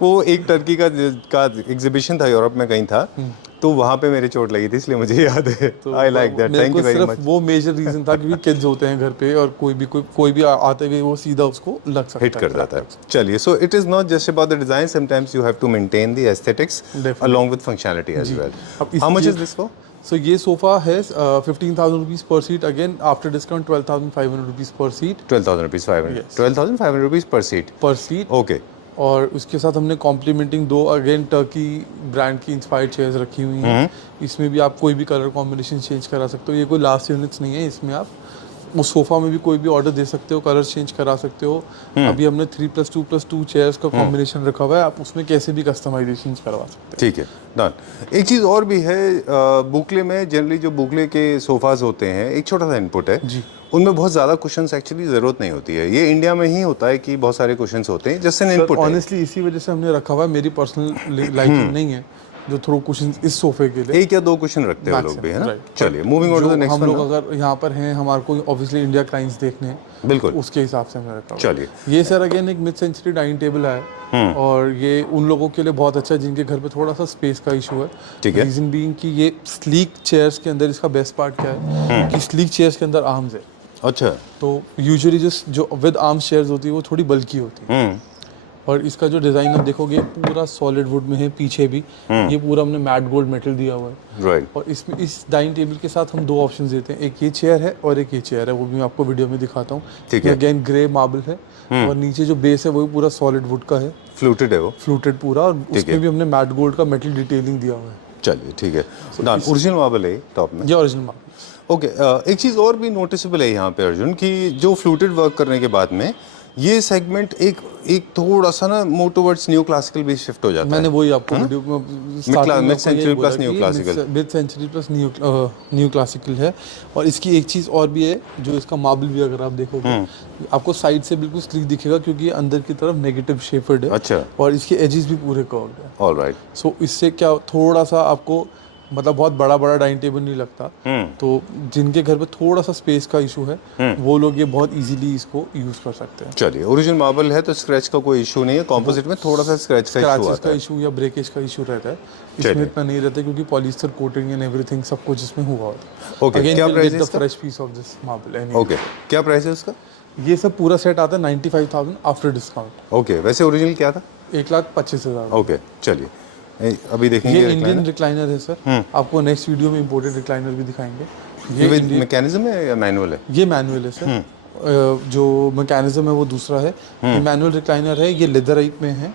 वो एक टर्की का एग्जीबिशन था, यूरोप में कहीं था, तो वहाँ पे मेरी चोट लगी थी, इसलिए मुझे याद है। आई लाइक दैट, मेरे थैंक को यू वेरी सिर्फ मच। वो मेजर रीजन था क्योंकि किड्स होते हैं घर पे और कोई भी आते हुए वो सीधा उसको लग सकता है, हिट कर जाता है। चलिए, so it is not just about the design, sometimes you have to maintain the aesthetics along with functionality as well. How much is this for? So ये सोफा है 15,000 rupees per seat, again after discount 12,500 rupees per seat. 12,000 rupees 12,500 rupees per seat. Okay. और उसके साथ हमने complementing दो again Turkey brand की inspired chairs रखी हुई हैं। इसमें भी आप कोई भी कलर कॉम्बिनेशन चेंज करा सकते हो। ये कोई लास्ट यूनिट्स नहीं है, इसमें आप उस सोफा में भी कोई भी ऑर्डर दे सकते हो, कलर चेंज करा सकते हो। अभी हमने 3+2+2 चेयर्स का कॉम्बिनेशन रखा हुआ है, आप उसमें कैसे भी कस्टमाइजेशन करवा सकते ठीक है, डन। एक चीज़ और भी है, बुकले में जनरली जो बुकले के सोफाज होते हैं, एक छोटा सा इनपुट है जी। उनमें बहुत ज़्यादा कुशन्स एक्चुअली ज़रूरत नहीं होती है। ये इंडिया में ही होता है कि बहुत सारे कुशन्स होते हैं, जस्ट एन इनपुट है। ऑनेस्टली इसी वजह से हमने रखा हुआ है, मेरी पर्सनल लाइकिंग नहीं है जो थ्रो कुशन इस सोफे के लिए। एक या दो क्वेश्चन रखते हैं वो लोग भी, है ना? Right. चलिए, मूविंग ऑन टू द जो नेक्स्ट हम वन। लोग अगर यहाँ पर हैं, हमारे को ऑब्वियसली इंडिया क्लाइंट्स देखने हैं, बिल्कुल, उसके हिसाब से हमने रखा हुआ है। चलिए। ये सर अगेन एक मिड सेंचुरी डाइनिंग टेबल है और ये उन लोगों के लिए बहुत अच्छा है जिनके घर पे थोड़ा सा स्पेस का इशू है। ठीक है। रीजन बीइंग कि ये स्लीक चेयर्स के अंदर इसका बेस्ट पार्ट क्या है कि स्लीक चेयर्स के अंदर आर्म्स है। अच्छा। तो यूजुअली जो विद आर्म्स चेयर्स होती है वो थोड़ी बल्की होती है। और इसका जो डिज़ाइन आप देखोगे पूरा सॉलिड वुड में है, पीछे भी ये पूरा हमने मैट गोल्ड मेटल दिया हुआ है। राइट। और इसमें इस डाइनिंग टेबल के साथ हम दो ऑप्शंस देते हैं, एक ये चेयर है और एक ये चेयर है, वो भी मैं आपको वीडियो में दिखाता हूँ। ठीक है। अगेन ग्रे मार्बल है और नीचे जो बेस है वो भी पूरा सॉलिड वुड का है, फ्लूटेड है वो। फ्लूटेड पूरा, और उसमें भी हमने मैट गोल्ड का मेटल डिटेलिंग दिया हुआ है। चलिए, ठीक है, डन। ओरिजिनल मार्बल है टॉप में। ये ओरिजिनल मार्बल। ओके, एक चीज़ और भी नोटिसेबल है यहाँ पे अर्जुन, कि जो फ्लूटेड वर्क करने के बाद में ये सेगमेंट एक थोड़ा सा ना मोर टुवर्ड्स न्यू क्लासिकल भी शिफ्ट हो जाता मैंने है। वही आपको वीडियो में starting mid century plus new classical. Mid century plus new classical है। और इसकी एक चीज़ और भी है, जो इसका मार्बल भी अगर आप देखोगे आपको साइड से बिल्कुल स्लीक दिखेगा क्योंकि ये अंदर की तरफ नेगेटिव शेपेड है। अच्छा। और इसके एजेस भी पूरे कर्व्ड है। ऑलराइट। सो इससे क्या थोड़ा सा आपको मतलब बहुत बड़ा डाइनिंग टेबल नहीं लगता। तो जिनके घर पे थोड़ा सा स्पेस का इशू है वो लोग ये बहुत इजीली इसको यूज कर सकते हैं। चलिए, ओरिजिनल मार्बल है तो स्क्रैच का कोई इशू नहीं है। कॉम्पोजिट में थोड़ा सा स्क्रैच का इशू स्क्रैचेस आता का है। इशू या ब्रेकेज का इशू रहता है, इसमें इतना नहीं रहता क्योंकि पॉलिस्टर कोटिंग एंड एवरीथिंग सब कुछ इसमें हुआ होता है। ओके, Again, क्या we'll प्राइस get है the इसका? fresh piece of this marble anyway. Okay, क्या प्राइस है उसका? ये सब पूरा सेट आता है 95,000 आफ्टर डिस्काउंट। ओके, वैसे ओरिजिनल क्या था? 1,25,000। ओके, चलिए, अभी देखेंगे। ये इंडियन रिक्लाइनर है सर, आपको नेक्स्ट वीडियो में इंपोर्टेड रिक्लाइनर भी दिखाएंगे। ये मैकेनिज्म है या मैनुअल है? ये मैनुअल है सर। जो मैकेनिज्म है वो दूसरा है। ये मैनुअल रिक्लाइनर है, ये लेदराइट में है,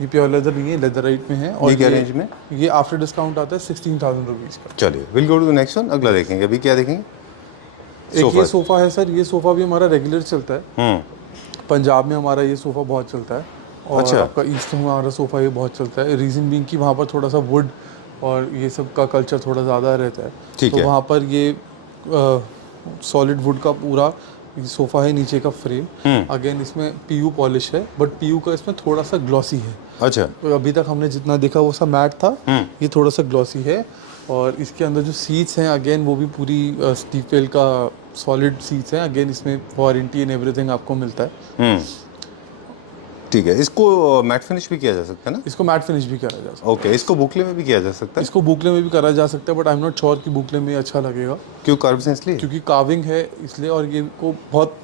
ये प्योर लेदर नहीं है, लेदराइट में है। और ये क्या रेंज में? ये आफ्टर डिस्काउंट आता है 16,000 रुपीज़ का। चलिए, will go to the next one. अगला देखेंगे, अभी क्या देखेंगे? एक ये सोफा है सर, ये सोफा भी हमारा रेगुलर चलता है। पंजाब में हमारा ये सोफा बहुत चलता है और अच्छा। आपका ईस्ट में हमारा सोफा ये बहुत चलता है। रीज़न बीइंग कि वहाँ पर थोड़ा सा वुड और ये सब का कल्चर थोड़ा ज़्यादा रहता है। ठीक तो है। वहाँ पर ये सॉलिड वुड का पूरा सोफा है, नीचे का फ्रेम। अगेन इसमें पीयू पॉलिश है, बट पीयू का इसमें थोड़ा सा ग्लॉसी है। अच्छा। तो अभी तक हमने जितना देखा वो सब मैट था, ये थोड़ा सा ग्लॉसी है। और इसके अंदर जो सीट्स हैं अगेन वो भी पूरी स्टीफेल का सॉलिड सीट्स हैं। अगेन इसमें वारंटी एंड एवरीथिंग आपको मिलता है। ठीक है, इसको मैट फिनिश भी किया जा सकता है ना? इसको मैट फिनिश भी करा जा सकता ओके, इसको बुकले में भी किया जा सकता है, है? इसको बुकले में भी करा जा सकता है, but I am not sure कि बुकले में अच्छा लगेगा, क्यों, कार्व्स हैं इसलिए? क्योंकि कार्विंग है इसलिए, और ये को बहुत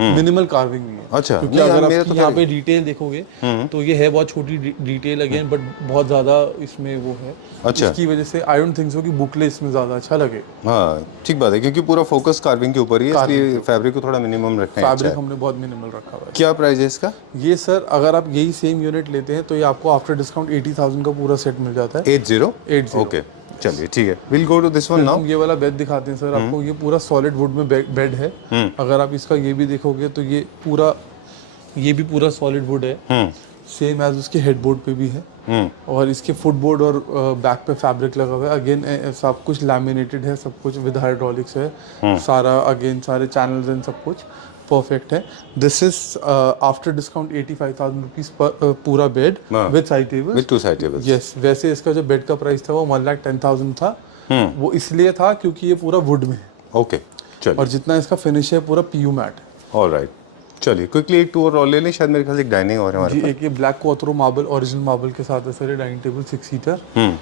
मिनिमल कार्विंग भी है। अच्छा, क्योंकि नहीं यार, अगर मेरा आप तो यहाँ क्या- पे डिटेल देखोगे तो ये है बहुत छोटी डिटेल अगेन, बट बहुत ज़्यादा इसमें वो है। अच्छा। इसकी वजह से आई डोंट थिंक सो कि बुकले इसमें ज़्यादा अच्छा लगे। हाँ ठीक बात है, क्योंकि पूरा फोकस कार्विंग के ऊपर ही है, इसलिए फैब्रिक को थोड़ा मिनिमम रखना है। अच्छा फैब्रिक है। हमने बहुत मिनिमल रखा हुआ है। क्या प्राइस है इसका? ये सर अगर आप यही सेम यूनिट लेते हैं तो ये आपको आफ्टर डिस्काउंट 80,000 का पूरा सेट मिल जाता है। 80? 80। ओके, चलिए ठीक है, will go to this one now. हम ये वाला बेड दिखाते हैं सर आपको। ये पूरा सॉलिड वुड में बेड है। अगर आप इसका ये भी देखोगे तो ये भी पूरा सॉलिड वुड है, सेम एज उसके हेडबोर्ड पे भी है। और इसके फुटबोर्ड और बैक पे फैब्रिक लगा हुआ है। अगेन सब कुछ लैमिनेटेड है, सब कुछ विद हाइड्रोलिक्स है सारा। अगेन सारे चैनल्स एंड सब कुछ परफेक्ट है। This is after discount 85,000 rupees पूरा bed with side table, with 2 side tables. Yes. वैसे इसका जो बेड का प्राइस था वो 1,10,000 था। वो इसलिए था क्योंकि ये पूरा वुड में है, ओके चलिए, और जितना इसका फिनिश है पूरा पीयू मैट है। ऑलराइट, चलिए क्विकली एक टूर और ले लें। शायद मेरे ख्याल से एक डाइनिंग और है हमारे जी, एक ये ब्लैक क्वार्टरो मार्बल ओरिजिनल मार्बल के साथ है सर, ये dining table 6 seater. Pass.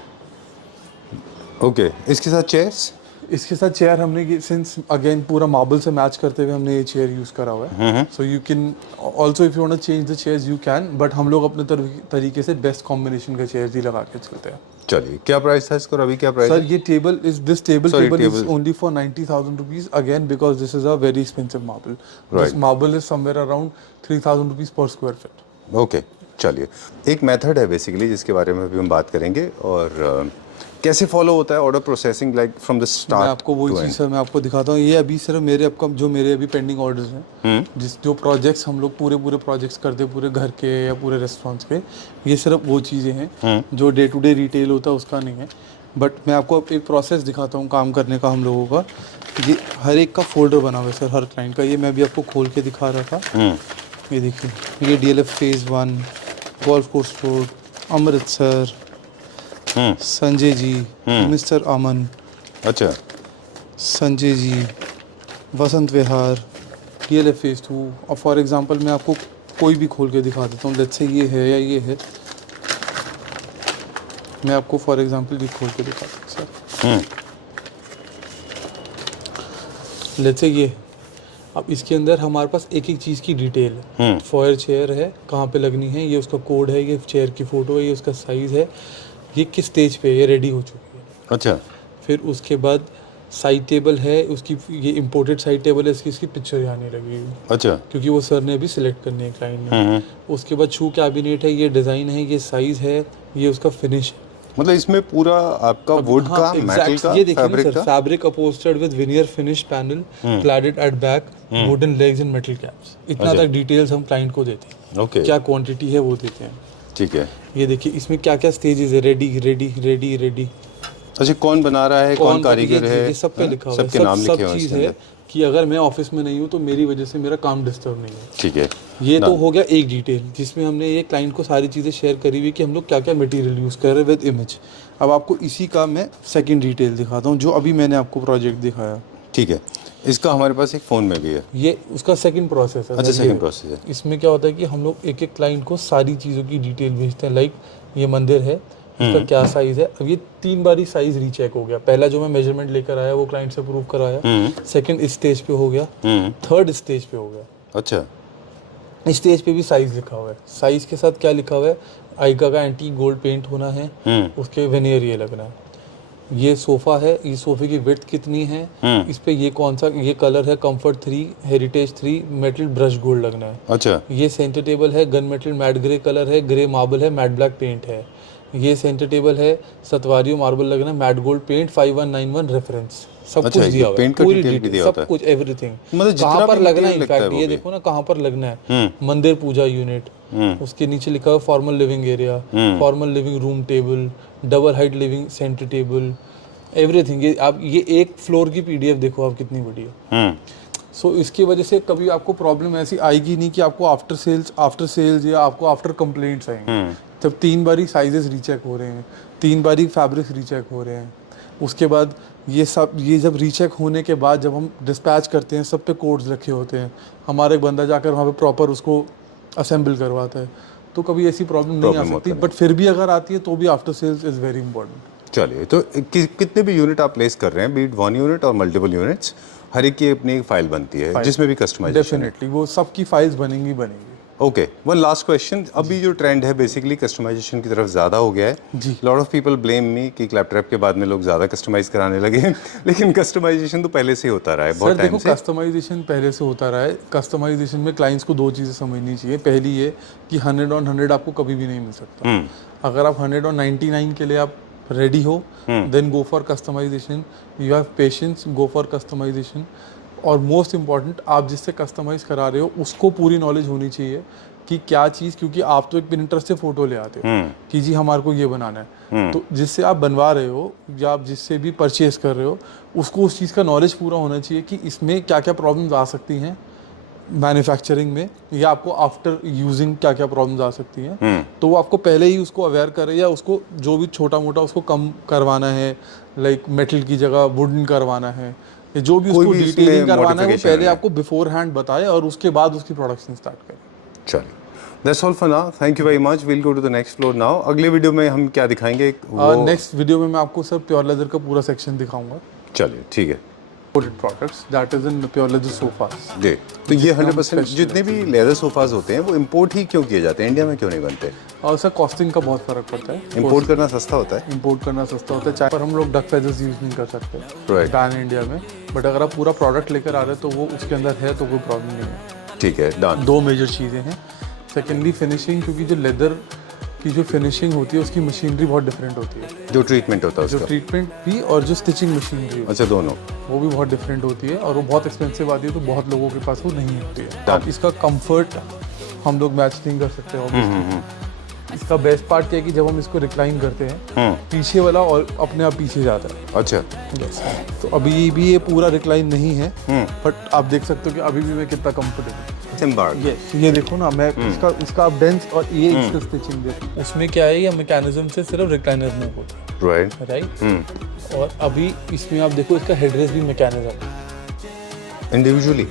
Okay, इसके साथ चेयर्स? इसके साथ चेयर हमने ये सिंस अगेन पूरा मार्बल से मैच करते हुए हमने ये चेयर यूज करा हुआ है। So you can also if you want to change the chairs you can, but हम लोग अपने तरीके से बेस्ट कॉम्बिनेशन का चेयर ही लगा के चलते हैं। चलिए, क्या प्राइस था इसका और अभी क्या प्राइस सर है? ये table is this table Sorry, is table. Only for 90,000 rupees again, because this is a very expensive marble. Right. This marble is somewhere around 3,000 rupees per square feet. Okay चलिए, एक method है basically जिसके बारे में भी हम बात करेंगे, और कैसे फॉलो होता है order processing like from the मैं स्टार्ट। आपको वही चीज़ सर मैं आपको दिखाता हूँ। ये अभी सिर्फ मेरे अभी पेंडिंग ऑर्डर्स हैं, जो प्रोजेक्ट्स हम लोग पूरे प्रोजेक्ट्स करते हैं पूरे घर के या पूरे रेस्टोरेंट्स के, ये सिर्फ वो चीज़ें हैं जो डे टू डे रिटेल होता है उसका नहीं है। बट मैं आपको एक प्रोसेस दिखाता हूँ काम करने का हम लोगों का। ये हर एक का फोल्डर बना हुआ है सर हर क्लाइंट का। ये मैं भी आपको खोल के दिखा रहा था। ये देखिए, ये DLF phase 1 golf course road Amritsar, Sanjay ji, mister Aman, अच्छा, संजय जी, वसंत विहार, DLF फेज़ 2। और फॉर एग्जांपल मैं आपको कोई भी खोल के दिखा देता हूँ। लेट्स से ये है या ये है, मैं आपको फॉर एग्जांपल ये खोल के दिखाता हूँ सर। लेट्स से ये, अब इसके अंदर हमारे पास एक एक चीज़ की डिटेल है। फॉयर चेयर है, कहाँ पे लगनी है, ये उसका कोड है, ये चेयर की फ़ोटो है, ये उसका साइज़ है, ये किस स्टेज पे ये रेडी हो चुकी है। अच्छा, फिर उसके बाद साइड टेबल है उसकी, ये इम्पोर्टेड साइड टेबल है, इसकी पिक्चर आने लगी है अच्छा, क्योंकि वो सर ने अभी सिलेक्ट करनी है क्लाइंट ने। उसके बाद शू कैबिनेट है, ये डिज़ाइन है, ये साइज़ है, ये उसका फिनिश है। मतलब इसमें पूरा आपका वुड का, मेटल का, ये देखिए फैब्रिक सर, का। Fabric upholstered with veneer finish panel, cladded at back, wooden legs and metal caps. इतना तक डिटेल्स हम क्लाइंट को देते हैं। ओके, क्या क्वांटिटी है वो देते हैं। ठीक है। ये देखिए इसमें क्या क्या स्टेजेस है, रेडी रेडी रेडी रेडी, अच्छा, कौन बना रहा है, कौन कारीगर है, ये सब पे लिखा हुआ है। सबके नाम सब लिखे हुए हैं चीज़ इसके है अंदर। कि अगर मैं ऑफिस में नहीं हूँ तो मेरी वजह से मेरा काम डिस्टर्ब नहीं है। ठीक है, ये तो हो गया एक डिटेल जिसमें हमने ये क्लाइंट को सारी चीज़ें शेयर करी हुई कि हम लोग क्या क्या मटेरियल यूज़ कर रहे हैं विद इमेज। अब आपको इसी का मैं सेकंड डिटेल दिखाता हूँ जो अभी मैंने आपको प्रोजेक्ट दिखाया। ठीक है, इसका हमारे पास एक फ़ोन में भी है। ये उसका सेकंड प्रोसेस है। अच्छा, सेकंड प्रोसेस है। इसमें क्या होता है कि हम लोग एक एक क्लाइंट को सारी चीज़ों की डिटेल भेजते हैं। लाइक ये मंदिर है, इसका क्या साइज़ है। अब ये 3 बारी साइज़ रीचेक हो गया। पहला जो मैं मेजरमेंट लेकर आया वो क्लाइंट से प्रूव कराया। सेकंड इस स्टेज पे हो गया, थर्ड स्टेज पे हो गया। अच्छा, इस स्टेज पे भी साइज़ लिखा हुआ है। साइज़ के साथ क्या लिखा हुआ है, आइका का एंटी गोल्ड पेंट होना है, उसके वेनियर ये लगना है। ये सोफ़ा है, ये सोफ़े की विड्थ कितनी है, इस पे ये कौन सा, ये कलर है comfort 3, heritage 3, metal brush gold लगना है। अच्छा, ये सेंटर टेबल है, gun metal matt grey colour है, ग्रे मार्बल है, मैट ब्लैक पेंट है। ये सेंटर टेबल है, सतवारियो मार्बल लगना है, मैट गोल्ड पेंट, 5191 रेफरेंस, सब अच्छा, कुछ दिया हुआ है, पेंट का पूरी डिटेल भी डिटेल, दिया सब होता है। कुछ एवरीथिंग। मतलब जितना कहाँ पर भी लगना है, material लगता है इनफैक्ट वो ये भी। देखो ना कहाँ पर लगना है। मंदिर पूजा यूनिट, उसके नीचे लिखा हुआ formal living area, formal living room table, double height living centre table, everything. ये आप ये एक फ्लोर की PDF देखो आप कितनी बड़ी है। सो इसकी वजह से कभी आपको प्रॉब्लम ऐसी आएगी नहीं कि आपको आफ्टर सेल्स या आपको आफ्टर कंप्लेंट्स आएंगे। जब 3 बारी साइजेस रीचेक हो रहे हैं, 3 बारी फैब्रिक्स रीचेक हो रहे हैं, उसके बाद ये जब रीचेक होने के बाद जब हम डिस्पैच करते हैं सब पे कोड्स रखे होते हैं। हमारा एक बंदा जाकर वहाँ पे प्रॉपर उसको असेंबल करवाता है, तो कभी ऐसी प्रॉब्लम नहीं आ सकती। बट फिर भी अगर आती है तो भी after sales is very important. चलिए, तो कितने भी यूनिट आप प्लेस कर रहे हैं, बीट 1 यूनिट और मल्टीपल यूनिट्स, हर एक की अपनी एक फाइल बनती है जिसमें भी कस्टमाइजेशन। डेफिनेटली वो सबकी फाइल्स बनेंगी। Okay, one last question. अभी जो ट्रेंड है बेसिकली कस्टमाइजेशन की तरफ ज़्यादा हो गया है जी। Lot of people blame me कि क्लैपट्रैप के बाद में लोग ज़्यादा कस्टमाइज कराने लगे लेकिन कस्टमाइजेशन तो पहले से ही होता रहा है बहुत टाइम से। कस्टमाइजेशन पहले से होता रहा है। कस्टमाइजेशन में क्लाइंट्स को 2 चीज़ें समझनी चाहिए। पहली ये कि 100 on 100 आपको कभी भी नहीं मिल सकता। अगर आप 100 on 99 के लिए आप रेडी हो, then go for customisation. You have patience, go for customisation. और मोस्ट इम्पॉर्टेंट, आप जिससे कस्टमाइज करा रहे हो उसको पूरी नॉलेज होनी चाहिए कि क्या चीज़, क्योंकि आप तो एक पिंटरेस्ट से फोटो ले आते हो कि जी हमारे को ये बनाना है, तो जिससे आप बनवा रहे हो या आप जिससे भी परचेज कर रहे हो उसको उस चीज़ का नॉलेज पूरा होना चाहिए कि इसमें क्या क्या प्रॉब्लम्स आ सकती हैं मैन्युफैक्चरिंग में, या आपको आफ्टर यूजिंग क्या क्या प्रॉब्लम्स आ सकती हैं। तो वो आपको पहले ही उसको अवेयर करे, या उसको जो भी छोटा मोटा उसको कम करवाना है, लाइक मेटल की जगह वुडन करवाना है, जो भी उसको डिटेलिंग करवाना है वो पहले आपको बिफोर हैंड बताए और उसके बाद उसकी प्रोडक्शन स्टार्ट करें। चलिए, that's all for now, thank you very much. Will go to the next floor now. अगले वीडियो में हम क्या दिखाएंगे? नेक्स्ट वीडियो में मैं आपको सर प्योर लेदर का पूरा सेक्शन दिखाऊंगा। चलिए, ठीक है। Products that is in pure leather sofas. जी, तो ये 100% जितने भी लेदर सोफाज होते हैं वो इंपोर्ट ही क्यों किए जाते हैं, इंडिया में क्यों नहीं बनते? और सर कॉस्टिंग का बहुत फर्क पड़ता है। इंपोर्ट करना सस्ता होता है। इंपोर्ट करना सस्ता होता है, चाहे पर हम लोग डक फेदर्स यूज नहीं कर सकते Right. पैन इंडिया में। बट अगर आप पूरा प्रोडक्ट लेकर आ रहे हो तो वो उसके अंदर है तो कोई प्रॉब्लम नहीं है। ठीक है, डन। 2 मेजर चीज़ें हैं। सेकेंडली फिनिशिंग, क्योंकि जो लेदर की जो फिनिशिंग होती है उसकी मशीनरी बहुत डिफरेंट होती है। जो ट्रीटमेंट होता है जो उसका। ट्रीटमेंट भी और जो स्टिचिंग मशीनरी होती अच्छा, दोनों। है वो भी बहुत डिफरेंट होती है और वो बहुत एक्सपेंसिव आती है, तो बहुत लोगों के पास वो नहीं होती है। अब इसका कंफर्ट हम लोग मैच नहीं कर सकते obviously। इसका बेस्ट पार्ट क्या है कि जब हम इसको रिक्लाइन करते हैं पीछे वाला और अपने आप पीछे जाता है। अच्छा, तो अभी भी ये पूरा रिक्लाइन नहीं है, बट आप देख सकते हो कि अभी भी मैं कितना कंफर्टेबल। ये देखो ना, मैं इसका आप बेंच और ये इसका स्टिचिंग देखो, उसमें क्या है, ये मैकेनिज्म से सिर्फ रिक्लाइनर में होता है, राइट। और अभी इसमें आप देखो इसका हेडरेस्ट भी मैकेनिज्म इंडिविजुअली।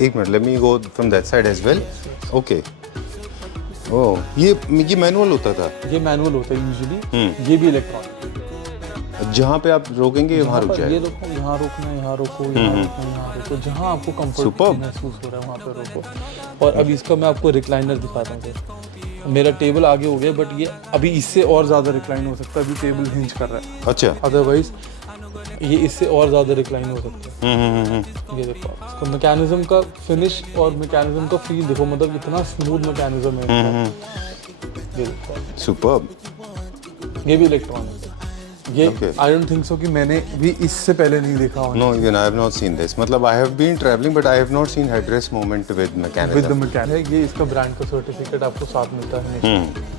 एक minute, let me go from that side as well. Okay, oh, ये मैनुअल होता था? ये मैनुअल होता है यूजुअली, ये भी इलेक्ट्रॉनिक। जहाँ पे आप रोकेंगे वहाँ रुक जाए। ये देखो, यहाँ रोकना, यहाँ रोको, यहाँ रोकना, यहाँ रोको, जहाँ आपको कंफर्ट महसूस हो रहा है वहाँ पे रोको। और अभी इसका मैं आपको रिक्लाइनर दिखाता हूँ। तो मेरा टेबल आगे हो गया, बट ये अभी इससे और ज़्यादा रिक्लाइन हो सकता है। अभी टेबल हिंज कर रहा है। अच्छा, अदरवाइज ये इससे और ज़्यादा रिक्लाइन हो सकता है। ये देखो इसका मैकेनिज्म का फिनिश और मैकेनिज्म का फील देखो, मतलब इतना स्मूथ मैकेनिज्म है। ये देखो, सुपर्ब। ये भी इलेक्ट्रॉनिक है। ये आई डोंट थिंक सो कि मैंने भी इससे पहले नहीं देखा होगा। No, even I have not seen this. मतलब I have been travelling but I have not seen headrest movement with mechanism. ये इसका ब्रांड का सर्टिफिकेट आपको साथ मिलता है।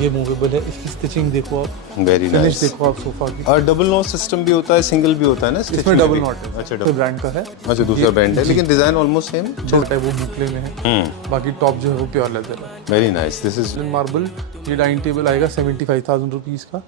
ये मूवेबल है। इसकी स्टिचिंग देखो आप, वेरी नाइस। देखो आप सोफा की। और डबल नॉट सिस्टम भी होता है, सिंगल भी होता है ना? इसमें डबल नॉट है। अच्छा, डबल ब्रांड का है। अच्छा, दूसरा ब्रांड है, लेकिन डिजाइन ऑलमोस्ट सेम। छोटा है वो बुकले में है, बाकी टॉप जो है वो प्योर लेदर है। Very nice. This is marble. ये डाइनिंग टेबल आएगा 75,000 रुपीज़ का।